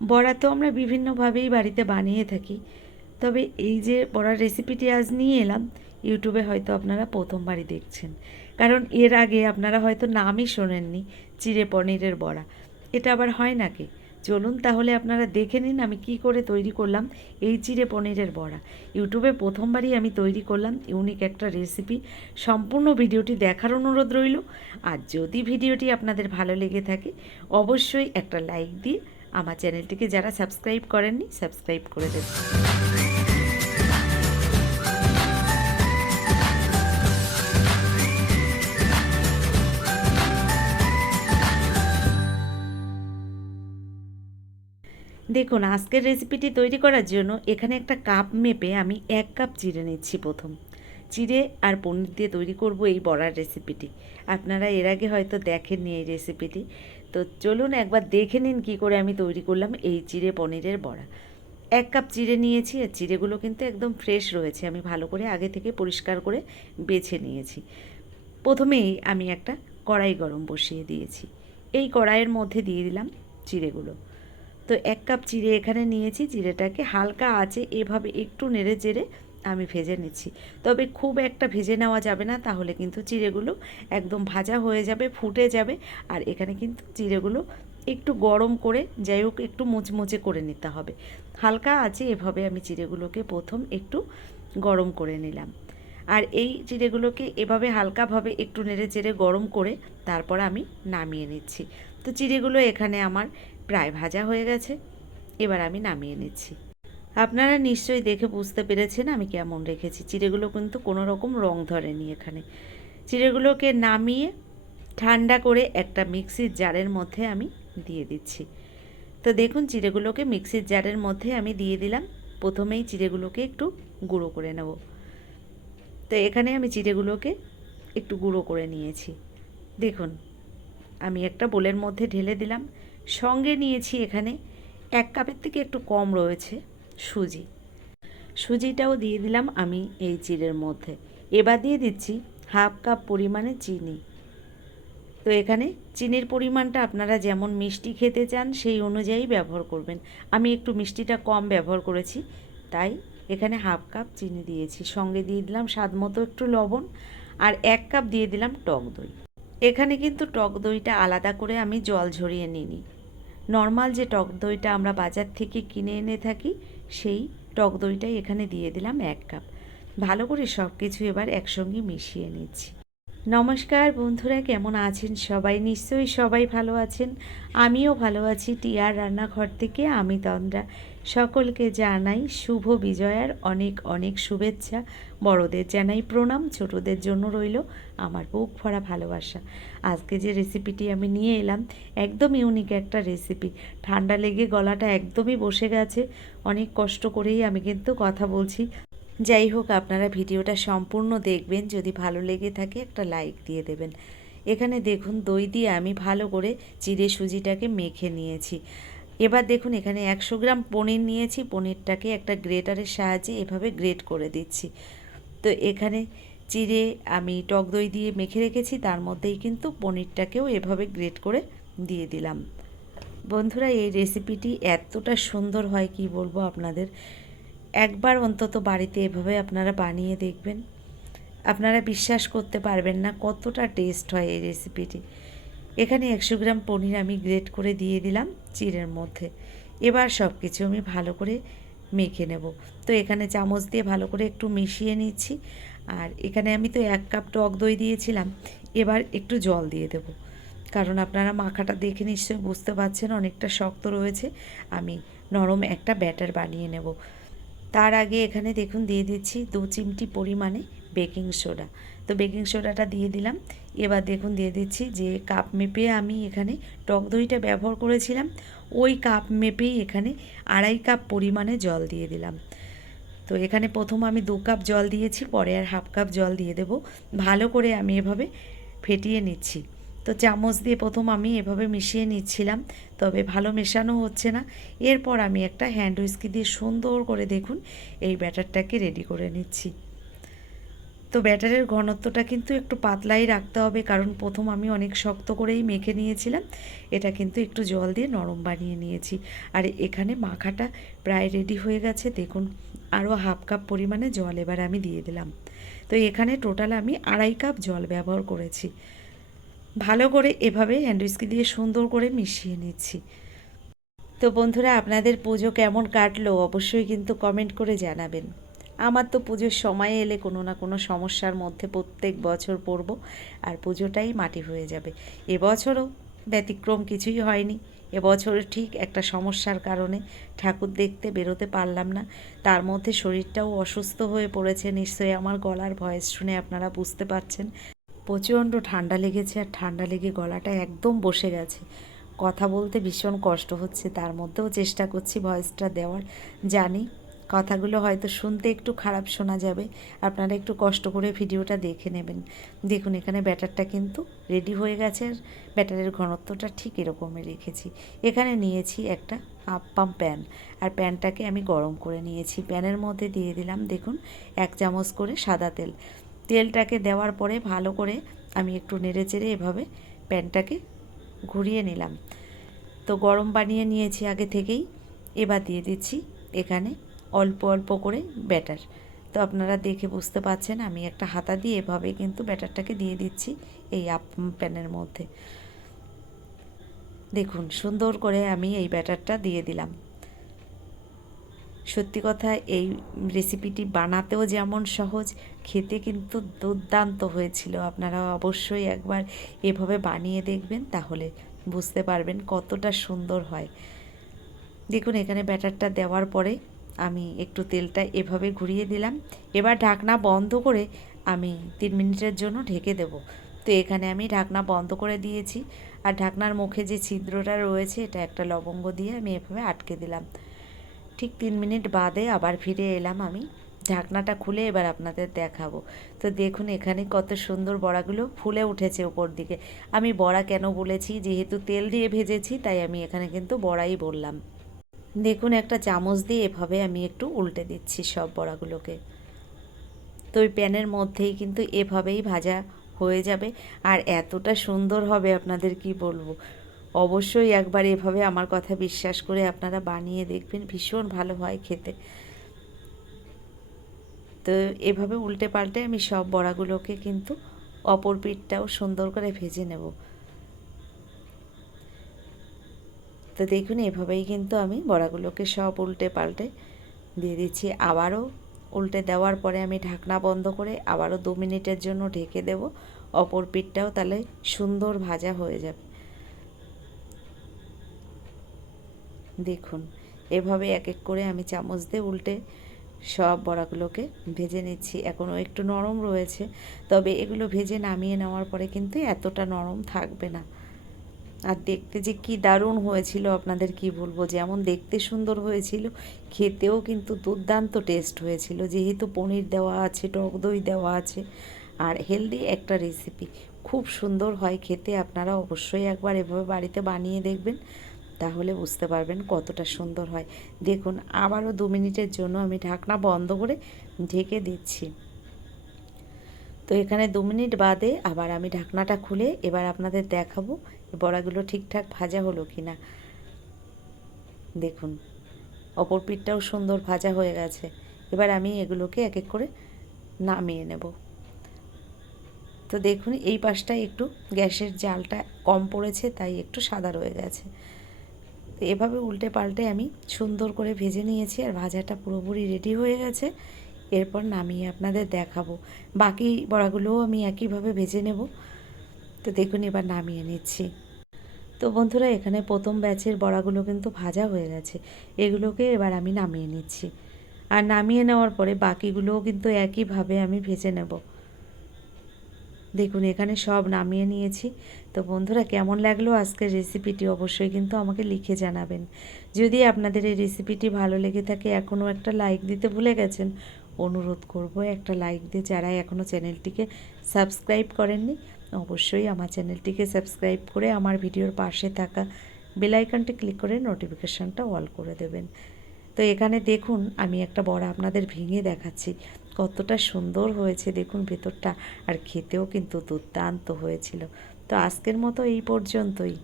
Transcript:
বড়া তো আমরা বিভিন্নভাবেই বাড়িতে বানিয়ে থাকি, তবে এই যে বড়ার রেসিপিটি আজ নিয়ে এলাম, ইউটিউবে হয়তো আপনারা প্রথমবারই দেখছেন, কারণ এর আগে আপনারা হয়তো নামই শোনেননি চিড়ে পনিরের বড়া। এটা আবার হয় নাকি? চলুন তাহলে আপনারা দেখে নিন আমি কি করে তৈরি করলাম এই চিড়ে পনিরের বড়া। ইউটিউবে প্রথমবারই আমি তৈরি করলাম ইউনিক একটা রেসিপি। সম্পূর্ণ ভিডিওটি দেখার অনুরোধ রইল। আর যদি ভিডিওটি আপনাদের ভালো লেগে থাকে অবশ্যই একটা লাইক দিয়ে আমার চ্যানেলটিকে যারা সাবস্ক্রাইব করেননি সাবস্ক্রাইব করে দেবেন। দেখুন, আজকের রেসিপিটি তৈরি করার জন্য এখানে একটা কাপ মেপে আমি 1 কাপ চিড়ে নিচ্ছি। প্রথম চিড়ে আর পনির দিয়ে তৈরি করব এই বড়ার রেসিপিটি। আপনারা এর আগে হয়তো দেখেননি এই রেসিপিটি, তো চলুন একবার দেখে নিন কী করে আমি তৈরি করলাম এই চিড়ে পনিরের বড়া। 1 কাপ চিড়ে নিয়েছি, আর চিড়েগুলো কিন্তু একদম ফ্রেশ রয়েছে, আমি ভালো করে আগে থেকে পরিষ্কার করে বেছে নিয়েছি। প্রথমেই আমি একটা কড়াই গরম বসিয়ে দিয়েছি, এই কড়াইয়ের মধ্যে দিয়ে দিলাম চিড়েগুলো। তো 1 কাপ চিড়ে এখানে নিয়েছি, চিড়েটাকে হালকা আঁচে এভাবে একটু নেড়ে চেড়ে আমি ভেজে নিচ্ছি। তবে খুব একটা ভেজে নেওয়া যাবে না, তাহলে কিন্তু চিড়েগুলো একদম ভাজা হয়ে যাবে, ফুটে যাবে। আর এখানে কিন্তু চিড়েগুলো একটু গরম করে, যাই হোক একটু মুচমুচে করে নিতে হবে। হালকা আঁচে এভাবে আমি চিড়েগুলোকে প্রথম একটু গরম করে নিলাম। আর এই চিড়েগুলোকে এভাবে হালকাভাবে একটু নেড়ে চেড়ে গরম করে তারপর আমি নামিয়ে নিচ্ছি। তো চিড়েগুলো এখানে আমার প্রায় ভাজা হয়ে গেছে, এবার আমি নামিয়ে নিচ্ছি। আপনারা নিশ্চয়ই দেখে বুঝতে পেরেছেন আমি কেমন রেখেছি। চিড়েগুলো কিন্তু কোনো রকম রং ধরেনি এখানে। চিড়েগুলোকে নামিয়ে ঠান্ডা করে একটা মিক্সির জারের মধ্যে আমি দিয়ে দিচ্ছি। তো দেখুন, চিড়েগুলোকে মিক্সির জারের মধ্যে আমি দিয়ে দিলাম। প্রথমেই চিড়েগুলোকে একটু গুঁড়ো করে নেব। তো এখানে আমি চিড়েগুলোকে একটু গুঁড়ো করে নিয়েছি। দেখুন, আমি একটা বোলের মধ্যে ঢেলে দিলাম। সঙ্গে নিয়েছি এখানে 1 কাপের থেকে একটু কম রয়েছে সুজি। সুজিটাও দিয়ে দিলাম আমি এই চিড়ের মধ্যে। এবার দিয়ে দিচ্ছি 1/2 কাপ পরিমাণে চিনি। তো এখানে চিনির পরিমাণটা আপনারা যেমন মিষ্টি খেতে চান সেই অনুযায়ী ব্যবহার করবেন। আমি একটু মিষ্টিটা কম ব্যবহার করেছি, তাই এখানে 1/2 কাপ চিনি দিয়েছি। সঙ্গে দিয়ে দিলাম স্বাদ মতো একটু লবণ, আর 1 কাপ দিয়ে দিলাম টক দই। এখানে কিন্তু টক দইটা আলাদা করে আমি জল ঝরিয়ে নিইনি। নর্মাল যে টক দইটা আমরা বাজার থেকে কিনে এনে থাকি সেই টক দইটাই এখানে দিয়ে দিলাম 1 কাপ। ভালো করে সব কিছু এবার একসঙ্গে মিশিয়ে নিচ্ছি। নমস্কার বন্ধুরা, কেমন আছেন সবাই? নিশ্চয়ই সবাই ভালো আছেন, আমিও ভালো আছি। টিয়ার রান্নাঘর থেকে আমি তন্দ্রা সকলকে জানাই শুভ বিজয়ার অনেক অনেক শুভেচ্ছা। বড়দের জানাই প্রণাম, ছোটদের জন্য রইল আমার বুক ভরা ভালোবাসা। আজকে যে রেসিপিটি আমি নিয়ে এলাম একদম ইউনিক একটা রেসিপি। ঠান্ডা লেগে গলাটা একদমই বসে গেছে, অনেক কষ্ট করেই আমি কিন্তু কথা বলছি। যাই হোক, আপনারা ভিডিওটা সম্পূর্ণ দেখবেন, যদি ভালো লেগে থাকে একটা লাইক দিয়ে দেবেন। এখানে দেখুন, দই দিয়ে আমি ভালো করে চিড়ে সুজিটাকে মেখে নিয়েছি। এবার দেখুন, এখানে 100 গ্রাম পনির নিয়েছি, পনিরটাকে একটা গ্রেটারের সাহায্যে এভাবে গ্রেট করে দিচ্ছি। তো এখানে চিড়ে আমি টক দই দিয়ে মেখে রেখেছি, তার মধ্যেই কিন্তু পনিরটাকেও এভাবে গ্রেট করে দিয়ে দিলাম। বন্ধুরা, এই রেসিপিটি এতটা সুন্দর হয় কি বলবো আপনাদের। একবার অন্তত বাড়িতে এভাবে আপনারা বানিয়ে দেখবেন, আপনারা বিশ্বাস করতে পারবেন না কতটা টেস্ট হয় এই রেসিপিটি। এখানে 100 গ্রাম পনির আমি গ্রেট করে দিয়ে দিলাম চিড়ের মধ্যে। এবার সব কিছু আমি ভালো করে মেখে নেব। তো এখানে চামচ দিয়ে ভালো করে একটু মিশিয়ে নিচ্ছি। আর এখানে আমি তো 1 কাপ টক দই দিয়েছিলাম, এবার একটু জল দিয়ে দেব, কারণ আপনারা মাখাটা দেখে নিশ্চয়ই বুঝতে পারছেন অনেকটা শক্ত রয়েছে। আমি নরম একটা ব্যাটার বানিয়ে নেব। তার আগে এখানে দেখুন দিয়ে দিচ্ছি 2 চিমটি পরিমাণে বেকিং সোডা। তো বেকিং সোডাটা দিয়ে দিলাম। এবার দেখুন দিয়ে দিচ্ছি যে কাপ মেপে আমি এখানে টক দইটা ব্যবহার করেছিলাম, ওই কাপ মেপেই এখানে 2.5 কাপ পরিমাণে জল দিয়ে দিলাম। তো এখানে প্রথম আমি 2 কাপ জল দিয়েছি, পরে আর 1/2 কাপ জল দিয়ে দেব। ভালো করে আমি এভাবে ফেটিয়ে নিচ্ছি। তো চামচ দিয়ে প্রথম আমি এভাবে মিশিয়ে নিচ্ছিলাম, তবে ভালো মেশানো হচ্ছে না। এরপর আমি একটা হ্যান্ড হুইস্কি দিয়ে সুন্দর করে দেখুন এই ব্যাটারটাকে রেডি করে নিচ্ছি। তো ব্যাটারের ঘনত্বটা কিন্তু একটু পাতলাই রাখতে হবে, কারণ প্রথম আমি অনেক শক্ত করেই মেখে নিয়েছিলাম, এটা কিন্তু একটু জল দিয়ে নরম বানিয়ে নিয়েছি। আর এখানে মাখাটা প্রায় রেডি হয়ে গেছে, দেখুন আরও হাফ কাপ পরিমাণে জল এবার আমি দিয়ে দিলাম। তো এখানে টোটাল আমি 2.5 কাপ জল ব্যবহার করেছি। ভালো করে এভাবে হ্যান্ড উইস্ক দিয়ে সুন্দর করে মিশিয়ে নিচ্ছি। তো বন্ধুরা, আপনাদের পুজো কেমন কাটলো অবশ্যই কিন্তু কমেন্ট করে জানাবেন। আমার তো পুজোর সময় এলে কোনো না কোনো সমস্যার মধ্যে প্রত্যেক বছর পড়ব, আর পুজোটাই মাটি হয়ে যাবে। এবছরও ব্যতিক্রম কিছুই হয়নি। এবছর ঠিক একটা সমস্যার কারণে ঠাকুর দেখতে বেরোতে পারলাম না। তার মধ্যে শরীরটাও অসুস্থ হয়ে পড়েছে, নিশ্চয়ই আমার গলার ভয়েস শুনে আপনারা বুঝতে পারছেন। প্রচণ্ড ঠান্ডা লেগেছে, আর ঠান্ডা লেগে গলাটা একদম বসে গেছে, কথা বলতে ভীষণ কষ্ট হচ্ছে। তার মধ্যেও চেষ্টা করছি ভয়েসটা দেওয়ার। জানি কথাগুলো হয়তো শুনতে একটু খারাপ শোনা যাবে, আপনারা একটু কষ্ট করে ভিডিওটা দেখে নেবেন। দেখুন এখানে ব্যাটারটা কিন্তু রেডি হয়ে গেছে, আর ব্যাটারের ঘনত্বটা ঠিক এরকমই রেখেছি। এখানে নিয়েছি একটা আপ্পাম প্যান, আর প্যানটাকে আমি গরম করে নিয়েছি। প্যানের মধ্যে দিয়ে দিলাম দেখুন 1 চামচ করে সাদা তেল। তেলটাকে দেওয়ার পরে ভালো করে আমি একটু নেড়ে চেড়ে এভাবে প্যানটাকে ঘুরিয়ে নিলাম। তো গরম বানিয়ে নিয়েছি আগে থেকেই। এবার দিয়ে দিচ্ছি এখানে অল্প অল্প করে ব্যাটার। তো আপনারা দেখে বুঝতে পারছেন আমি একটা হাতা দিয়ে এভাবে কিন্তু ব্যাটারটাকে দিয়ে দিচ্ছি এই প্যানের মধ্যে। দেখুন সুন্দর করে আমি এই ব্যাটারটা দিয়ে দিলাম। সত্যি কথা, এই রেসিপিটি বানাতেও যেমন সহজ, খেতে কিন্তু দুর্দান্ত হয়েছিল। আপনারা অবশ্যই একবার এভাবে বানিয়ে দেখবেন, তাহলে বুঝতে পারবেন কতটা সুন্দর হয়। দেখুন এখানে ব্যাটারটা দেওয়ার পরে আমি একটু তেলটা এভাবে ঘুরিয়ে দিলাম। এবার ঢাকনা বন্ধ করে আমি 3 মিনিটের জন্য ঢেকে দেব। তো এখানে আমি ঢাকনা বন্ধ করে দিয়েছি, আর ঢাকনার মুখে যে ছিদ্রটা রয়েছে এটা একটা লবঙ্গ দিয়ে আমি এভাবে আটকে দিলাম। ঠিক 3 মিনিট বাদে আবার ফিরে এলাম আমি। ঢাকনাটা খুলে এবার আপনাদের দেখাবো। তো দেখুন এখানে কত সুন্দর বড়াগুলো ফুলে উঠেছে ওপর দিকে। আমি বড়া কেন বলেছি, যেহেতু তেল দিয়ে ভেজেছি তাই আমি এখানে কিন্তু বড়াই বললাম। দেখুন একটা চামচ দিয়ে এভাবে আমি একটু উল্টে দিচ্ছি সব বড়াগুলোকে। তো ওই প্যানের মধ্যেই কিন্তু এভাবেই ভাজা হয়ে যাবে, আর এতটা সুন্দর হবে আপনাদের কি বলবো। অবশ্যই একবার এভাবে আমার কথা বিশ্বাস করে আপনারা বানিয়ে দেখবেন, ভীষণ ভালো হয় খেতে। তো এভাবে উল্টে পাল্টে আমি সব বড়াগুলোকে কিন্তু অপর পিঠটাও সুন্দর করে ভেজে নেব। তো দেখুন এভাবেই কিন্তু আমি বড়াগুলোকে সব উল্টে পাল্টে দিয়ে দিচ্ছি। আবারও উল্টে দেওয়ার পরে আমি ঢাকনা বন্ধ করে আবারও 2 মিনিটের জন্য ঢেকে দেব। অপর পিঠটাও তাহলে সুন্দর ভাজা হয়ে যাবে। দেখুন এভাবে এক এক করে আমি চামচ দিয়ে উল্টে সব বড়াগুলোকে ভেজে নিচ্ছি। এখনও একটু নরম রয়েছে, তবে এগুলো ভেজে নামিয়ে নেওয়ার পরে কিন্তু এতটা নরম থাকবে না। আর দেখতে যে কি দারুণ হয়েছিল আপনাদের কি বলবো, যেমন দেখতে সুন্দর হয়েছিল খেতেও কিন্তু দুর্দান্ত টেস্ট হয়েছিল। যেহেতু পনির দেওয়া আছে, টক দই দেওয়া আছে, আর হেলদি একটা রেসিপি, খুব সুন্দর হয় খেতে। আপনারা অবশ্যই একবার এভাবে বাড়িতে বানিয়ে দেখবেন, তাহলে বুঝতে পারবেন কতটা সুন্দর হয়। দেখুন আবারও 2 মিনিটের জন্য আমি ঢাকনা বন্ধ করে ঢেকে দিচ্ছি। তো এখানে 2 মিনিট বাদে আবার আমি ঢাকনাটা খুলে এবার আপনাদের দেখাবো বড়াগুলো ঠিকঠাক ভাজা হলো কি না। দেখুন অপর পিঠটাও সুন্দর ভাজা হয়ে গেছে। এবার আমি এগুলোকে এক এক করে নামিয়ে নেব। তো দেখুন এই পাশটা একটু গ্যাসের জালটা কম পড়েছে, তাই একটু সাদা রয়ে গেছে। তো এভাবে উল্টে পাল্টে আমি সুন্দর করে ভেজে নিয়েছি, আর ভাজাটা পুরোপুরি রেডি হয়ে গেছে। এরপর নামিয়ে আপনাদের দেখাবো। বাকি বড়াগুলোও আমি একইভাবে ভেজে নেব। তো দেখুন এবার নামিয়ে নিচ্ছি। তো বন্ধুরা এখানে প্রথম ব্যাচের বড়াগুলো কিন্তু ভাজা হয়ে গেছে, এগুলোকে এবার আমি নামিয়ে নিচ্ছি। আর নামিয়ে নেওয়ার পরে বাকিগুলোও কিন্তু একইভাবে আমি ভেজে নেব। দেখুন এখানে সব নামিয়ে নিয়েছি। তো বন্ধুরা কেমন লাগলো আজকের রেসিপিটি অবশ্যই কিন্তু আমাকে লিখে জানাবেন। যদি আপনাদের এই রেসিপিটি ভালো লেগে থাকে, এখনও একটা লাইক দিতে ভুলে গেছেন, অনুরোধ করব একটা লাইক দিয়ে যারা এখনও চ্যানেলটিকে সাবস্ক্রাইব করেননি অবশ্যই আমার চ্যানেলটিকে সাবস্ক্রাইব করে আমার ভিডিওর পাশে থাকা বেল আইকনটি ক্লিক করে নোটিফিকেশানটা অল করে দেবেন। তো এখানে দেখুন আমি একটা বড়া আপনাদের ভেঙে দেখাচ্ছি কতটা সুন্দর হয়েছে দেখুন ভেতরটা, আর খেতেও কিন্তু দুর্দান্ত হয়েছিল। তো আজকের মতো এই পর্যন্তই।